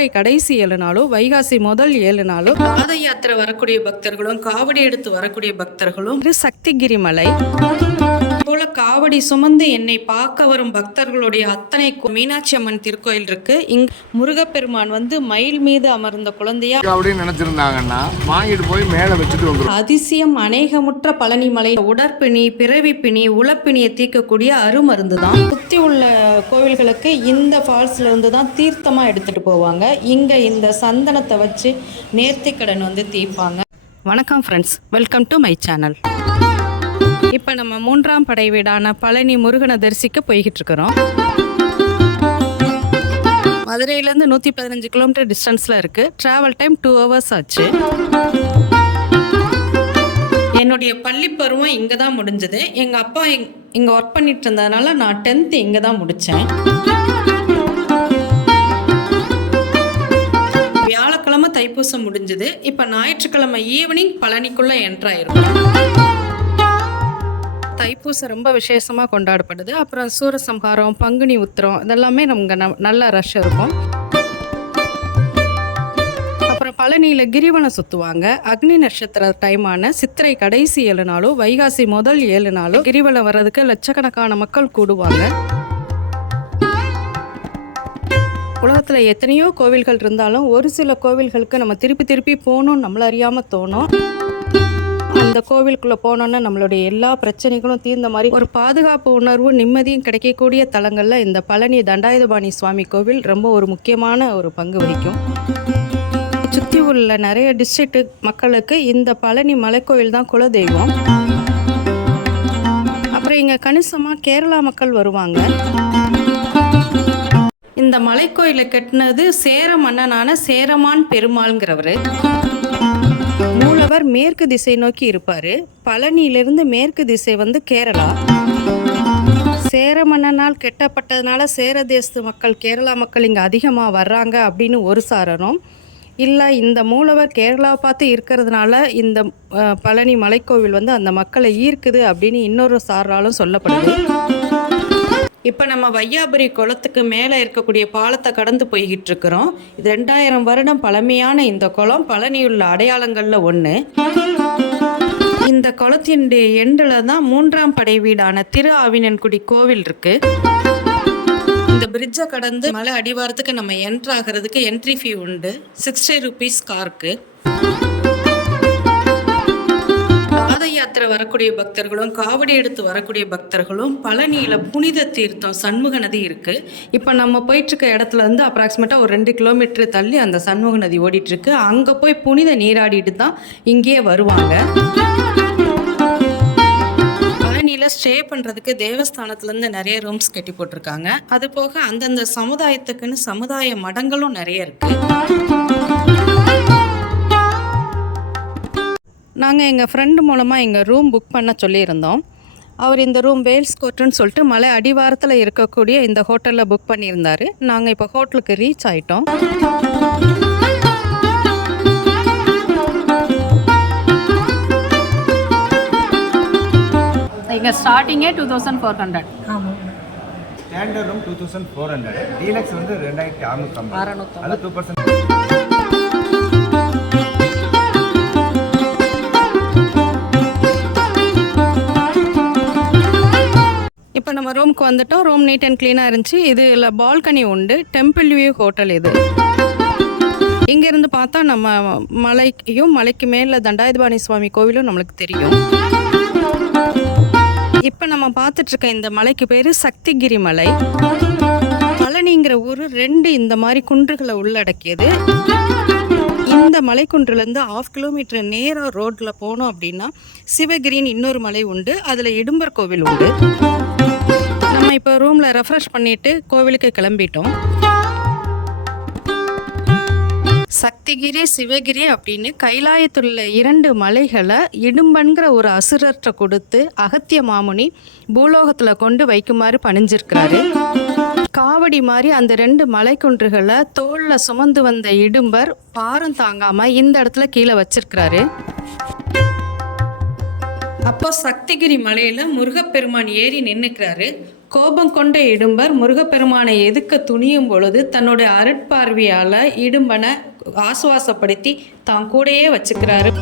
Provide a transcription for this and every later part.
சித்திரை கடைசி ஏழு நாளோ வைகாசி முதல் ஏழு நாளும் பாத யாத்திரை வரக்கூடிய பக்தர்களும் காவடி எடுத்து வரக்கூடிய பக்தர்களும் சக்திகிரி மலை. போல காவடி சுமந்து என்னை பார்க்க வரும் பக்தர்களுடைய அத்தனை மீனாட்சி அம்மன் திருக்கோயில் இருக்கு. இங் முருகப்பெருமான் வந்து மயில் மீது அமர்ந்த குழந்தையா? அப்படின்னு நினைச்சிருந்தாங்கன்னா வாங்கிட்டு போய் மேலே வச்சுட்டு வந்துடும் அதிசயம் அநேகமுற்ற பழனிமலை. உடற்பிணி பிறவிப்பிணி உளப்பிணியை தீர்க்கக்கூடிய அருமருந்து தான் சுற்றி உள்ள கோவில்களுக்கு இந்த ஃபால்ஸ்ல இருந்து தான் தீர்த்தமா எடுத்துட்டு போவாங்க. இங்க இந்த சந்தனத்தை வச்சு நேர்த்திக்கடன் வந்து தீர்ப்பாங்க. வணக்கம் friends welcome to my channel இப்போ நம்ம மூன்றாம் படை வீடான பழனி முருகனை தரிசிக்க போய்கிட்டு இருக்கிறோம் மதுரையிலேருந்து நூற்றி பதினஞ்சு கிலோமீட்டர் டிஸ்டன்ஸில் இருக்குது ட்ராவல் டைம் டூ ஹவர்ஸ் ஆச்சு. என்னுடைய பள்ளி பருவம் இங்கே தான் முடிஞ்சது. எங்கள் அப்பா இங் இங்கே ஒர்க் பண்ணிட்டு இருந்ததுனால நான் டென்த்து இங்கே தான் முடித்தேன் வியாழக்கிழமை தைப்பூசம் முடிஞ்சது. இப்போ ஞாயிற்றுக்கிழமை ஈவினிங் பழனிக்குள்ளே என்ட்ராயிருக்கும் தைப்பூசம் ரொம்ப விசேஷமாக கொண்டாடப்படுது. அப்புறம் சூரசம்ஹாரம் பங்குனி உத்திரம் இதெல்லாமே நமக்கு ந நல்லா ரஷ் இருக்கும். அப்புறம் பழனியில் கிரிவனம் சுற்றுவாங்க அக்னி நட்சத்திர டைமான சித்திரை கடைசி ஏழு நாளும் வைகாசி முதல் ஏழு நாளும் கிரிவலம் வர்றதுக்கு லட்சக்கணக்கான மக்கள் கூடுவாங்க. உலகத்தில் எத்தனையோ கோவில்கள் இருந்தாலும் ஒரு சில கோவில்களுக்கு நம்ம திருப்பி திருப்பி போகணும்னு நம்மள அறியாமல் தோணும். அந்த கோவிலுக்குள்ளே போனோன்னா நம்மளுடைய எல்லா பிரச்சனைகளும் தீர்ந்த மாதிரி ஒரு பாதுகாப்பு உணர்வும் நிம்மதியும் கிடைக்கக்கூடிய தலங்களில் இந்த பழனி தண்டாயுதபாணி சுவாமி கோவில் ரொம்ப ஒரு முக்கியமான ஒரு பங்கு வகிக்கும். சுற்றி உள்ள நிறைய டிஸ்ட்ரிக்ட் மக்களுக்கு இந்த பழனி மலைக்கோவில் தான் குலதெய்வம். அப்புறம் இங்கே கணிசமாக கேரளா மக்கள் வருவாங்க. இந்த மலைக்கோயிலை கட்டினது சேர மன்னனான சேரமான் பெருமாள்ங்கிறவர். அவர் மேற்கு திசை நோக்கி இருப்பார். பழனியிலிருந்து மேற்கு திசை வந்து கேரளா. சேர மன்னனால் கெட்டப்பட்டதுனால சேர தேசத்து மக்கள் கேரளா மக்கள் இங்கே அதிகமாக வர்றாங்க அப்படின்னு ஒரு சாரரும் இல்லை இந்த மூலவர் கேரளாவை பார்த்து இருக்கிறதுனால இந்த பழனி மலைக்கோவில் வந்து அந்த மக்களை ஈர்க்குது அப்படின்னு இன்னொரு சாராலும் சொல்லப்படுது. இப்போ நம்ம வையாபுரி குளத்துக்கு மேலே இருக்கக்கூடிய பாலத்தை கடந்து போய்கிட்டு இருக்கிறோம் இது ரெண்டாயிரம் வருடம் பழமையான இந்த குளம். பழனியுள்ள அடையாளங்களில் ஒன்று இந்த குளத்தினுடைய எண்டில் தான் மூன்றாம் படை வீடான திரு ஆவினன்குடி கோவில் இருக்கு. இந்த பிரிட்ஜை கடந்து மலை அடிவாரத்துக்கு நம்ம என்ட்ரு ஆகிறதுக்கு என்ட்ரி ஃபீ உண்டு. சிக்ஸ்டி ருபீஸ் காருக்கு பாத யாத்திரை வரக்கூடிய பக்தர்களும் காவடி எடுத்து வரக்கூடிய பக்தர்களும் பழனியில் புனித தீர்த்தம் சண்முக நதி இருக்கு. இப்போ நம்ம போயிட்டு இருக்க இடத்துல இருந்து அப்ராக்சிமேட்டாக ஒரு ரெண்டு கிலோமீட்டர் தள்ளி அந்த சண்முக நதி ஓடிட்டு இருக்கு அங்கே போய் புனித நீராடிட்டு தான் இங்கேயே வருவாங்க. பழனியில் ஸ்டே பண்ணுறதுக்கு தேவஸ்தானத்துலேருந்து நிறைய ரூம்ஸ் கட்டி போட்டிருக்காங்க. அது போக அந்தந்த சமுதாயத்துக்குன்னு சமுதாய மடங்களும் நிறைய இருக்குது நாங்கள் எங்கள் ஃப்ரெண்டு மூலமாக எங்கள் ரூம் புக் பண்ண சொல்லியிருந்தோம். அவர் இந்த ரூம் வேல்ஸ் கோட்டுன்னு சொல்லிட்டு மலை அடிவாரத்தில் இருக்கக்கூடிய இந்த ஹோட்டலில் புக் பண்ணியிருந்தாரு. நாங்கள் இப்போ ஹோட்டலுக்கு ரீச் ஆயிட்டோம். இங்கே ஸ்டார்டிங்கே two thousand four hundred standard room two thousand four hundred deluxe வந்து ரெண்டாயிரத்தி அறுநூத்தி அது டூ பர்சன்ட் நம்ம ரூமுக்கு வந்துட்டோம். ரூம் நீட் அண்ட் க்ளீனாக இருந்துச்சு. இதில் பால்கனி உண்டு. டெம்பிள் வியூ ஹோட்டல் இது. இங்கேருந்து பார்த்தா நம்ம மலைக்கையும் மலைக்கு மேலே தண்டாயுதபாணி சுவாமி கோவிலும் நம்மளுக்கு தெரியும். இப்போ நம்ம பார்த்துட்ருக்க இந்த மலைக்கு பேர் சக்திகிரி மலை. பழனிங்கிற ஊர் ரெண்டு இந்த மாதிரி குன்றுகளை உள்ளடக்கியது. இந்த மலைக்குன்றுலேருந்து ஆஃப் கிலோமீட்டர் நேராக ரோட்டில் போனோம் அப்படின்னா சிவகிரின்னு இன்னொரு மலை உண்டு. அதில் இடும்பர் கோவில் உண்டு. நம்ம இப்போ ரூமில் ரெஃப்ரெஷ் பண்ணிட்டு கோவிலுக்கு கிளம்பிட்டோம். சக்திகிரி சிவகிரி அப்படின்னு கைலாயத்துள்ள இரண்டு மலைகளை இடும்பன்கிற ஒரு அசுரற்ற கொடுத்து அகத்திய மாமுனி பூலோகத்தில் கொண்டு வைக்குமாறு பணிஞ்சிருக்கிறாரு. காவடி மாதிரி அந்த ரெண்டு மலைக்குன்றுகளை தோளில் சுமந்து வந்த இடும்பர் பாரம் தாங்காமல் இந்த இடத்துல கீழே வச்சிருக்கிறாரு. அப்போ சக்திகிரி மலையில முருகப்பெருமான் ஏறி நின்னுக்கிறாரு. கோபம் கொண்ட இடும்பர் முருகப்பெருமானை எதுக்க துணியும் பொழுது தன்னுடைய அருட்பார்வையால் இடும்பனை ஆசுவாசப்படுத்தி தான் கூடயே வச்சுக்கிறாரு.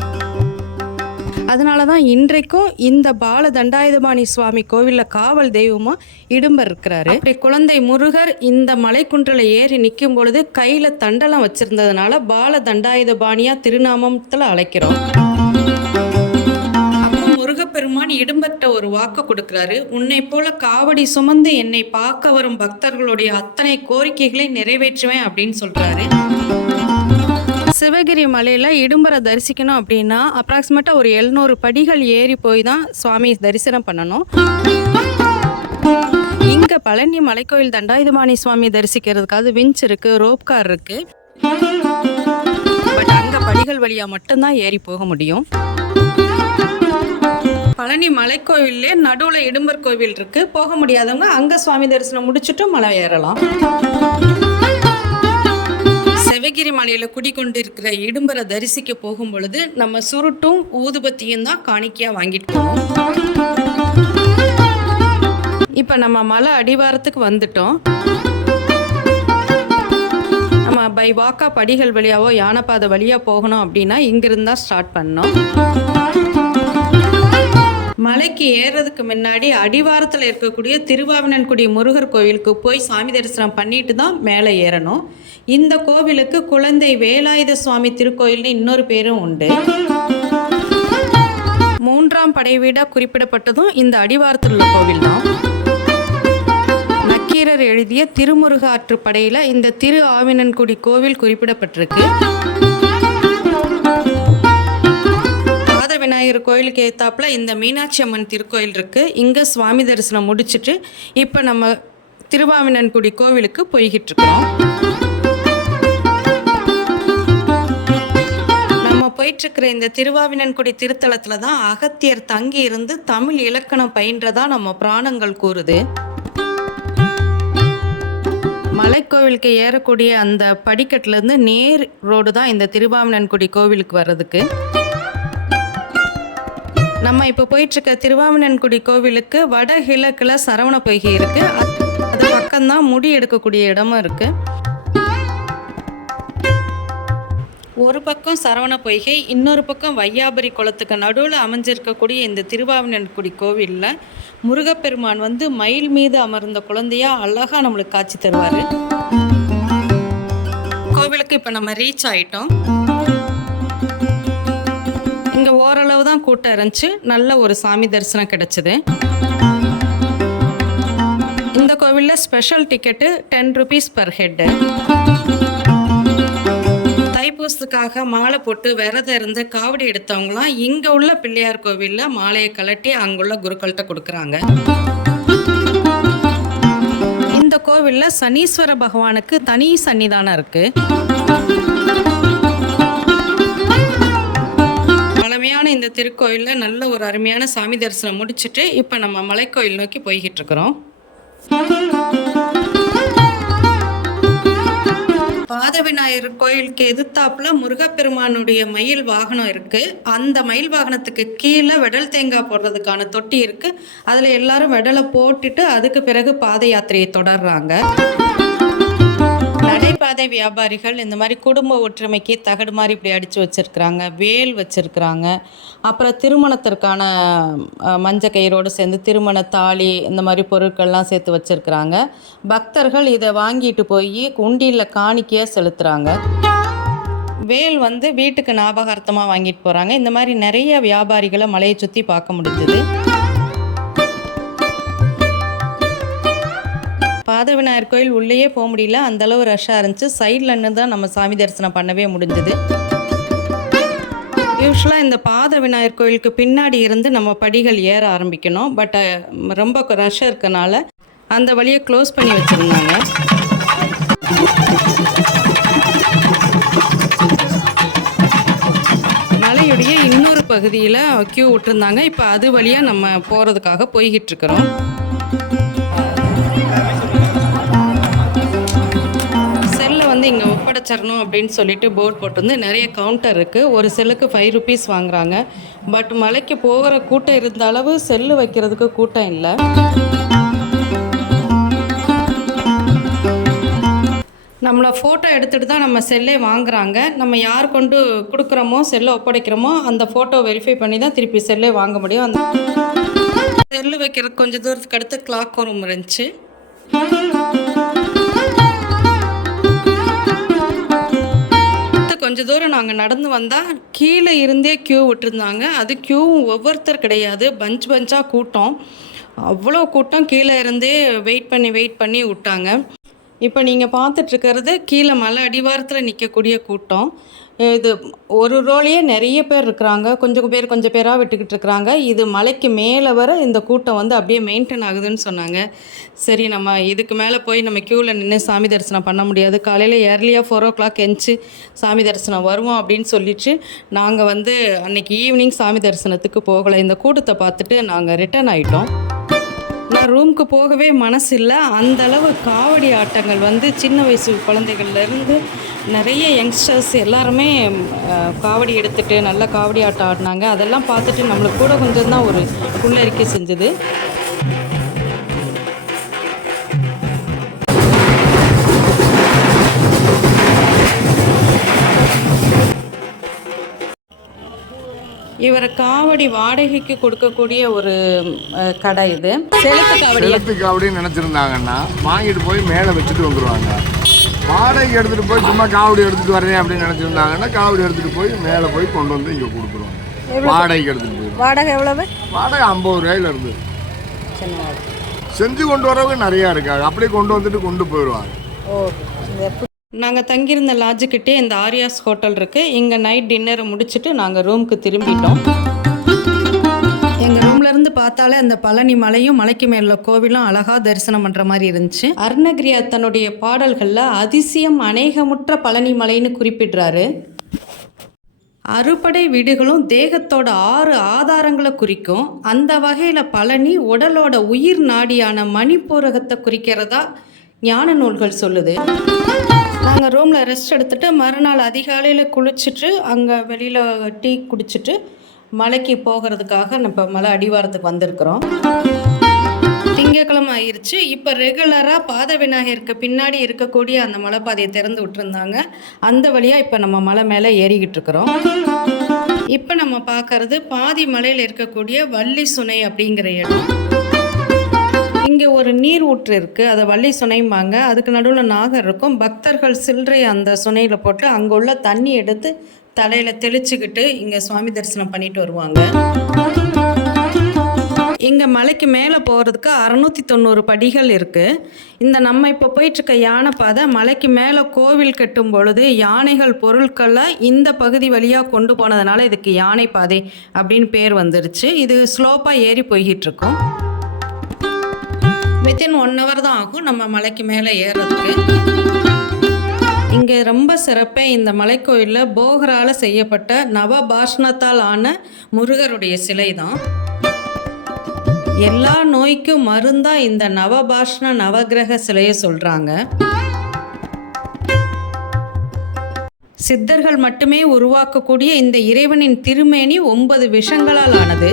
அதனால தான் இன்றைக்கும் இந்த பால தண்டாயுதபாணி சுவாமி கோவிலில் காவல் தெய்வமாக இடும்பர் இருக்கிறாரு. அப்படி குழந்தை முருகர் இந்த மலைக்குன்றில் ஏறி நிற்கும் பொழுது கையில் தண்டலம் வச்சிருந்ததுனால பால தண்டாயுதபாணியாக திருநாமத்தில் அழைக்கிறோம். பெருமான் இடும்பர்கிட்ட ஒரு வாக்கு கொடுக்குறாரு. உன்னை போல காவடி சுமந்து என்னை பார்க்க வரும் பக்தர்களுடைய அத்தனை கோரிக்கைகளை நிறைவேற்றுவேன் அப்படின்னு சொல்றாரு. சிவகிரி மலையில் இடும்பரை தரிசிக்கணும் அப்படின்னா அப்ராக்சிமேட்டாக ஒரு எழுநூறு படிகள் ஏறி போய் தான் சுவாமி தரிசனம் பண்ணணும். இங்கே பழனி மலைக்கோயில் தண்டாயுதபாணி சுவாமி தரிசிக்கிறதுக்காக விஞ்ச் இருக்கு ரோப் கார் இருக்கு. பட் அங்கே படிகள் வழியாக மட்டும்தான் ஏறி போக முடியும். பழனி மலைக்கோவில்லே நடுவில் இடும்பர் கோவில் இருக்கு. போக முடியாதவங்க அங்கே சுவாமி தரிசனம் முடிச்சுட்டு மலை ஏறலாம். சிவகிரி மலையில் குடிக்கொண்டிருக்கிற இடும்பரை தரிசிக்க போகும் பொழுது நம்ம சுருட்டும் ஊதுபத்தியும் தான் காணிக்கையாக வாங்கிட்டு போவோம். இப்போ நம்ம மலை அடிவாரத்துக்கு வந்துட்டோம். நம்ம பை வாக்கா படிகள் வழியாவோ யானைப்பாதை வழியாக போகணும் அப்படின்னா இங்கிருந்தா தான் ஸ்டார்ட் பண்ணோம். மலைக்கு ஏறதுக்கு முன்னாடி அடிவாரத்தில் இருக்கக்கூடிய திருவாவினன்குடி முருகர் கோவிலுக்கு போய் சாமி தரிசனம் பண்ணிட்டு தான் மேலே ஏறணும். இந்த கோவிலுக்கு குழந்தை வேலாயுத சுவாமி திருக்கோயில்னு இன்னொரு பேரும் உண்டு. மூன்றாம் படை வீடாக குறிப்பிடப்பட்டதும் இந்த அடிவாரத்தில் உள்ள கோவில் தான். நக்கீரர் எழுதிய திருமுருகாற்று படையில் இந்த திரு ஆவினன்குடி கோவில் குறிப்பிடப்பட்டிருக்கு. பாத விநாயகர் கோயிலுக்கு ஏத்தாப்புல இந்த மீனாட்சி அம்மன் திருக்கோயில் இருக்கு. இங்க சுவாமி தரிசனம் முடிச்சிட்டு இப்போ நம்ம திருவாவினன்குடி கோவிலுக்கு போய்கிட்டு இருக்கோம் நம்ம இந்த திருவாவினன்குடி திருத்தலத்தில் தான் அகத்தியர் தங்கி இருந்து தமிழ் இலக்கணம் பயின்றதா நம்ம புராணங்கள் கூறுது. மலைக்கோவிலுக்கு ஏறக்கூடிய அந்த படிக்கட்டுலேருந்து நேர் ரோடு தான் இந்த திருவாவினன்குடி கோவிலுக்கு வர்றதுக்கு. நம்ம இப்போ போயிட்டுருக்க திருவாவினன்குடி கோவிலுக்கு வடகிழக்கில் சரவண பொய்கை இருக்குது அது பக்கம்தான் முடி எடுக்கக்கூடிய இடமும் இருக்குது ஒரு பக்கம் சரவண பொய்கை இன்னொரு பக்கம் வையாபுரி குளத்துக்கு நடுவில் அமைஞ்சிருக்கக்கூடிய இந்த திருவாவினன்குடி கோவிலில் முருகப்பெருமான் வந்து மயில் மீது அமர்ந்த குழந்தையா அழகாக நம்மளுக்கு காட்சி தருவார். கோவிலுக்கு இப்போ நம்ம ரீச் ஆயிட்டோம். இங்கே ஓரளவு தான் கூட்டம் இருந்துச்சு. நல்ல ஒரு சாமி தரிசனம் கிடச்சிது. இந்த கோவிலில் special ticket ten rupees per head தைப்பூசத்துக்காக மாலை போட்டு விரதம் இருந்து காவடி எடுத்தவங்களாம் இங்கே உள்ள பிள்ளையார் கோவிலில் மாலையை கலட்டி அங்குள்ள குருக்கள்கிட்ட கொடுக்குறாங்க. இந்த கோவிலில் சனீஸ்வர பகவானுக்கு தனி சன்னிதானம் இருக்குது அருமையான இந்த திருக்கோயிலில் நல்ல ஒரு அருமையான சாமி தரிசனம் முடிச்சுட்டு இப்போ நம்ம மலைக்கோயில் நோக்கி போய்கிட்டு இருக்கிறோம் பாத விநாயகர் கோயிலுக்கு எதிர்த்தாப்புல முருகப்பெருமானுடைய மயில் வாகனம் இருக்கு. அந்த மயில் வாகனத்துக்கு கீழே வெடல் தேங்காய் போடுறதுக்கான தொட்டி இருக்கு. அதுல எல்லாரும் வெடலை போட்டுட்டு அதுக்கு பிறகு பாத யாத்திரையை தொடர்றாங்க. நடைபாதை வியாபாரிகள் இந்த மாதிரி குடும்ப ஒற்றுமைக்கு தகடு மாதிரி இப்படி அடித்து வச்சுருக்குறாங்க வேல் வச்சுருக்குறாங்க. அப்புறம் திருமணத்திற்கான மஞ்ச கயிறோடு சேர்ந்து திருமண தாலி இந்த மாதிரி பொருட்கள்லாம் சேர்த்து வச்சுருக்குறாங்க. பக்தர்கள் இதை வாங்கிட்டு போய் குண்டியில் காணிக்கையாக செலுத்துகிறாங்க வேல் வந்து வீட்டுக்கு ஞாபகார்த்தமாக வாங்கிட்டு போகிறாங்க இந்த மாதிரி நிறைய வியாபாரிகளை மலையை சுற்றி பார்க்க முடிஞ்சது. பாத விநாயகர் கோயில் உள்ளேயே போக முடியல. அந்த அளவு ரஷ்ஷாக இருந்துச்சு. சைடில் நின்று தான் நம்ம சாமி தரிசனம் பண்ணவே முடிஞ்சது. யூஸ்வலாக இந்த பாத விநாயகர் கோயிலுக்கு பின்னாடி இருந்து நம்ம படிகள் ஏற ஆரம்பிக்கணும். பட் ரொம்ப ரஷ்ஷாக இருக்கனால அந்த வழியை க்ளோஸ் பண்ணி வச்சுருந்தாங்க. மலையுடைய இன்னொரு பகுதியில் க்யூ விட்டுருந்தாங்க. இப்போ அது வழியாக நம்ம போகிறதுக்காக போய்கிட்டு இருக்கிறோம். வச்சிடணும் அப்படின்னு சொல்லிட்டு போர்டு போட்டு நிறைய கவுண்டர் இருக்குது ஒரு செல்லுக்கு ஃபைவ் ருபீஸ் வாங்குறாங்க. பட் மலைக்கு போகிற கூட்டம் இருந்த அளவு செல்லு வைக்கிறதுக்கு கூட்டம் இல்லை. நம்மளை ஃபோட்டோ எடுத்துட்டு தான் நம்ம செல்லே வாங்குகிறாங்க நம்ம யார் கொண்டு கொடுக்குறோமோ செல்லை ஒப்படைக்கிறோமோ அந்த ஃபோட்டோ வெரிஃபை பண்ணி தான் திருப்பி செல்லே வாங்க முடியும். அந்த செல்லு வைக்கிறதுக்கு கொஞ்சம் தூரத்துக்கு அடுத்து கிளாக் ரூம் இருந்துச்சு. கொஞ்ச தூரம் நாங்கள் நடந்து வந்தால் கீழே இருந்தே க்யூ விட்டுருந்தாங்க. அது க்யூவும் ஒவ்வொருத்தர் கிடையாது. பஞ்ச் பஞ்சாக கூட்டம். அவ்வளோ கூட்டம் கீழே இருந்தே வெயிட் பண்ணி வெயிட் பண்ணி விட்டாங்க. இப்போ நீங்கள் பார்த்துட்ருக்கிறது கீழே மலை அடிவாரத்தில் நிற்கக்கூடிய கூட்டம். இது ஒரு ரோலையே நிறைய பேர் இருக்கிறாங்க. கொஞ்சம் பேர் கொஞ்சம் பேராக விட்டுக்கிட்டு இருக்கிறாங்க. இது மலைக்கு மேலே வர இந்த கூட்டம் வந்து அப்படியே மெயின்டைன் ஆகுதுன்னு சொன்னாங்க. சரி நம்ம இதுக்கு மேலே போய் நம்ம க்யூவில் நின்று சாமி தரிசனம் பண்ண முடியாது. காலையில் ஏர்லியாக ஃபோர் ஓ கிளாக் எந்திச்சு சாமி தரிசனம் வருவோம் அப்படின்னு சொல்லிட்டு நாங்கள் வந்து அன்னைக்கு ஈவினிங் சாமி தரிசனத்துக்கு போகலை. இந்த கூட்டத்தை பார்த்துட்டு நாங்கள் ரிட்டர்ன் ஆகிட்டோம் நான் ரூமுக்கு போகவே மனசு இல்லை அந்தளவு காவடி ஆட்டங்கள் வந்து சின்ன வயசு குழந்தைகள்லேருந்து நிறைய யங்ஸ்டர்ஸ் எல்லாருமே காவடி எடுத்துட்டு நல்லா காவடி ஆட்டம் ஆடினாங்க. அதெல்லாம் பார்த்துட்டு நம்மளுக்கு கூட கொஞ்சம் தான் ஒரு புல்லரிக்கை செஞ்சது. இவரை காவடி வாடகைக்கு கொடுக்கக்கூடிய ஒரு கடை இது. செலுத்து காவடி. செலுத்துக்கு அப்படின்னு நினைச்சிருந்தாங்கன்னா வாங்கிட்டு போய் மேலே வச்சுட்டு வந்துருவாங்க. வாடகை எடுத்துட்டு போய் சும்மா காவடி எடுத்துட்டு வரேன் அப்படின்னு நினைச்சிருந்தாங்கன்னா காவடி எடுத்துட்டு போய் மேலே போய் கொண்டு வந்து இங்கே கொடுத்துருவாங்க. வாடகைக்கு எடுத்துட்டு போய் வாடகை எவ்வளவு? வாடகை ஐம்பது ரூபாயில இருந்து. செஞ்சு கொண்டு வரவங்க நிறையா இருக்காங்க. அப்படியே கொண்டு வந்துட்டு கொண்டு போயிடுவாங்க. நாங்கள் தங்கியிருந்த லாட்ஜுக்கிட்டே இந்த ஆரியாஸ் ஹோட்டல் இருக்குது இங்கே நைட் டின்னரை முடிச்சுட்டு நாங்கள் ரூமுக்கு திரும்பிட்டோம். பார்த்தாலே அந்த பழனி மலையும் மலைக்கு மேல கோவிலும் அழகா தரிசனம் பண்ற மாதிரி இருந்துச்சு. அருணகிரியா தன்னுடைய பாடல்களில் அதிசயம் அநேகமுற்ற பழனி மலைன்னு குறிப்பிடுறாரு. அறுபடை வீடுகளும் தேகத்தோட ஆறு ஆதாரங்களை குறிக்கும். அந்த வகையில் பழனி உடலோட உயிர் நாடியான மணிப்பூரகத்தை குறிக்கிறதா ஞான நூல்கள் சொல்லுது. நாங்கள் ரூமில் ரெஸ்ட் எடுத்துட்டு மறுநாள் அதிகாலையில் குளிச்சுட்டு அங்கே வெளியில் டீ குடிச்சிட்டு மலைக்கு போகிறதுக்காக நம்ம மலை அடிவாரத்துக்கு வந்திருக்கிறோம். திங்கக்கிழமை ஆயிடுச்சு இப்போ ரெகுலராக பாத விநாயகருக்கு பின்னாடி இருக்கக்கூடிய அந்த மலைப்பாதையை திறந்து விட்டுருந்தாங்க. அந்த வழியாக இப்போ நம்ம மலை மேலே ஏறிக்கிட்டு இருக்கிறோம். இப்போ நம்ம பார்க்கறது பாதி மலையில் இருக்கக்கூடிய வள்ளி சுனை அப்படிங்கிற இடம். இங்கே ஒரு நீர் ஊற்று இருக்குது அதை வள்ளி சுனைம்பாங்க. அதுக்கு நடுவில் நாகர் இருக்கும். பக்தர்கள் சில்லறை அந்த சுனையில் போட்டு அங்கே உள்ள தண்ணி எடுத்து தலையில் தெளிச்சுக்கிட்டு இங்கே சுவாமி தரிசனம் பண்ணிட்டு வருவாங்க. இங்கே மலைக்கு மேலே போகிறதுக்கு அறநூற்றி தொண்ணூறு படிகள் இருக்குது இந்த நம்ம இப்போ போயிட்டுருக்க யானை பாதை மலைக்கு மேலே கோவில் கட்டும் பொழுது யானைகள் பொருட்களை இந்த பகுதி வழியாக கொண்டு போனதுனால இதுக்கு யானை பாதை அப்படின்னு பேர் வந்துருச்சு. இது ஸ்லோப்பாக ஏறி போய்கிட்டுருக்கோம் வித்தின் ஒன் ஹவர் தான் ஆகும் நம்ம மலைக்கு மேலே ஏறுறதுக்கு இங்கே ரொம்ப சிறப்பே இந்த மலைக்கோயிலில் போகரால் செய்யப்பட்ட நவபாஷ்ணத்தால் ஆன முருகருடைய சிலை தான் எல்லா நோய்க்கும் மருந்தா இந்த நவபாஷ்ண நவகிரக சிலையை சொல்கிறாங்க சித்தர்கள் மட்டுமே உருவாக்கக்கூடிய இந்த இறைவனின் திருமேனி ஒன்பது விஷங்களால் ஆனது.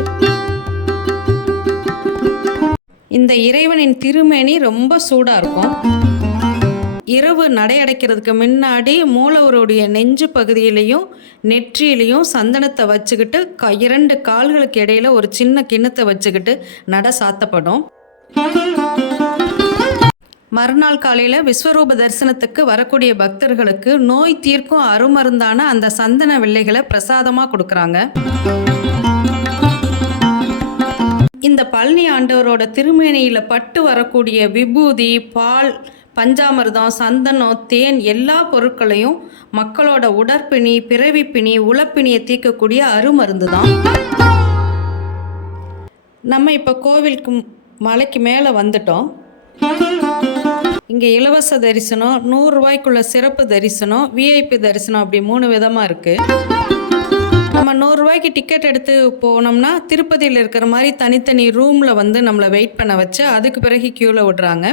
இந்த இறைவனின் திருமேனி ரொம்ப சூடாக இருக்கும். இரவு நடை அடைக்கிறதுக்கு முன்னாடி மூலவருடைய நெஞ்சு பகுதியிலையும் நெற்றியிலையும் சந்தனத்தை வச்சுக்கிட்டு க இரண்டு கால்களுக்கு இடையில ஒரு சின்ன கிண்ணத்தை வச்சுக்கிட்டு நட சாத்தப்படும். மறுநாள் காலையில் விஸ்வரூப தரிசனத்துக்கு வரக்கூடிய பக்தர்களுக்கு நோய் தீர்க்கும் அருமருந்தான அந்த சந்தன வெள்ளைகளை பிரசாதமாக கொடுக்குறாங்க. இந்த பழனி ஆண்டவரோட திருமேனியில் பட்டு வரக்கூடிய விபூதி பால் பஞ்சாமிர்தம் சந்தனம் தேன் எல்லா பொருட்களையும் மக்களோட உடற்பிணி பிறவிப்பிணி உளப்பிணியை தீர்க்கக்கூடிய அருமருந்து தான் நம்ம இப்போ கோவிலுக்கு மலைக்கு மேலே வந்துட்டோம். இங்கே இலவச தரிசனம் நூறுரூவாய்க்குள்ள சிறப்பு தரிசனம் விஐபி தரிசனம் அப்படி மூணு விதமாக இருக்குது நம்ம நூறுரூவாய்க்கு டிக்கெட் எடுத்து போனோம்னா திருப்பதியில் இருக்கிற மாதிரி தனித்தனி ரூமில் வந்து நம்மளை வெயிட் பண்ண வச்சு அதுக்கு பிறகு க்யூவில் விடுறாங்க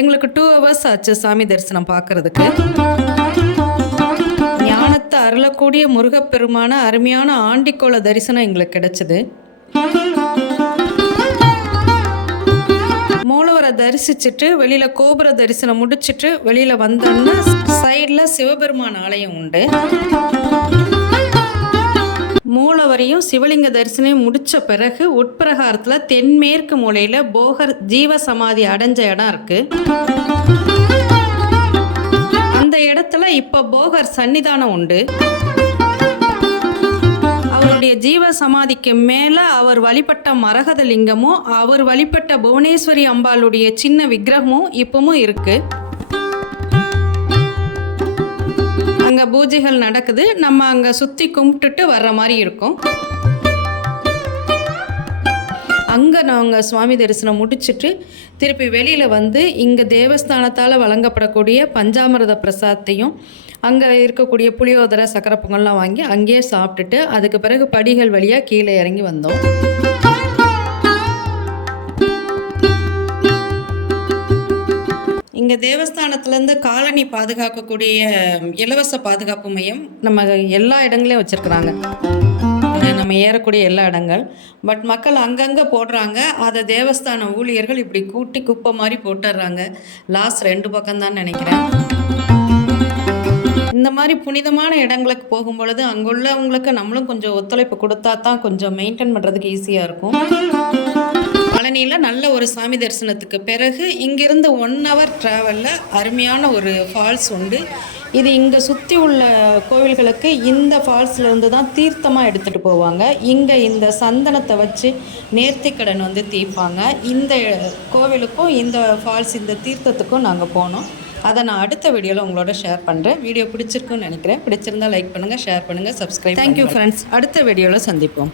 எங்களுக்கு டூ ஹவர்ஸ் ஆச்சு சாமி தரிசனம் பார்க்கறதுக்கு. ஞானத்தை அருளக்கூடிய முருகப்பெருமான அருமையான ஆண்டிக்கோள தரிசனம் எங்களுக்கு கிடைச்சது. மூலவரை தரிசிச்சுட்டு வெளியில் கோபுர தரிசனம் முடிச்சிட்டு வெளியில் வந்தோம்னா சைடில் சிவபெருமான் ஆலயம் உண்டு. மூலவரையும் சிவலிங்க தரிசனம் முடித்த பிறகு உட்பிரகாரத்தில் தென்மேற்கு மூலையில் போகர் ஜீவ சமாதி அடைஞ்ச இடம் இருக்குது அந்த இடத்துல இப்போ போகர் சன்னிதானம் உண்டு. அவருடைய ஜீவ சமாதிக்கு மேலே அவர் வழிபட்ட மரகத லிங்கமும் அவர் வழிபட்ட புவனேஸ்வரி அம்பாளுடைய சின்ன விக்கிரகமும் இப்பவும் இருக்கு. அங்கே பூஜைகள் நடக்குது. நம்ம அங்கே சுற்றி கும்பிட்டுட்டு வர்ற மாதிரி இருக்கும். அங்கே நாங்கள் சுவாமி தரிசனம் முடிச்சிட்டு திருப்பி வெளியில் வந்து இங்கே தேவஸ்தானத்தால் வழங்கப்படக்கூடிய பஞ்சாமிரத பிரசாதத்தையும் அங்கே இருக்கக்கூடிய புளியோதரை சக்கரை பொங்கல்லாம் வாங்கி அங்கேயே சாப்பிட்டுட்டு அதுக்கு பிறகு படிகள் வழியாக கீழே இறங்கி வந்தோம். இங்கே தேவஸ்தானத்துலேருந்து காலனி பாதுகாக்கக்கூடிய இலவச பாதுகாப்பு மையம் நம்ம எல்லா இடங்களையும் வச்சுருக்குறாங்க. நம்ம ஏறக்கூடிய எல்லா இடங்கள். பட் மக்கள் அங்கங்கே போடுறாங்க. அதை தேவஸ்தான ஊழியர்கள் இப்படி கூட்டி குப்பை மாதிரி போட்டுடுறாங்க. லாஸ்ட் ரெண்டு பக்கம் தான் நினைக்கிறேன். இந்த மாதிரி புனிதமான இடங்களுக்கு போகும் பொழுது அங்குள்ளவங்களுக்கு நம்மளும் கொஞ்சம் ஒத்துழைப்பு கொடுத்தா தான் கொஞ்சம் மெயின்டைன் பண்ணுறதுக்கு ஈஸியாக இருக்கும். பழனியில் நல்ல ஒரு சாமி தரிசனத்துக்கு பிறகு இங்கிருந்து ஒன் ஹவர் ட்ராவலில் அருமையான ஒரு ஃபால்ஸ் உண்டு. இது இங்கே சுற்றி உள்ள கோவில்களுக்கு இந்த ஃபால்ஸ்ல இருந்து தான் தீர்த்தமாக எடுத்துகிட்டு போவாங்க. இங்கே இந்த சந்தனத்தை வச்சு நேர்த்திக்கடன் வந்து தீர்ப்பாங்க. இந்த கோவிலுக்கும் இந்த ஃபால்ஸ் இந்த தீர்த்தத்துக்கும் நாங்கள் போனோம். அதை நான் அடுத்த வீடியோவில் உங்களோட ஷேர் பண்ணுறேன் வீடியோ பிடிச்சிருக்குன்னு நினைக்கிறேன். பிடிச்சிருந்தா லைக் பண்ணுங்கள் ஷேர் பண்ணுங்கள் சப்ஸ்கிரைப் தேங்க்யூ ஃப்ரெண்ட்ஸ் அடுத்த வீடியோவில் சந்திப்போம்.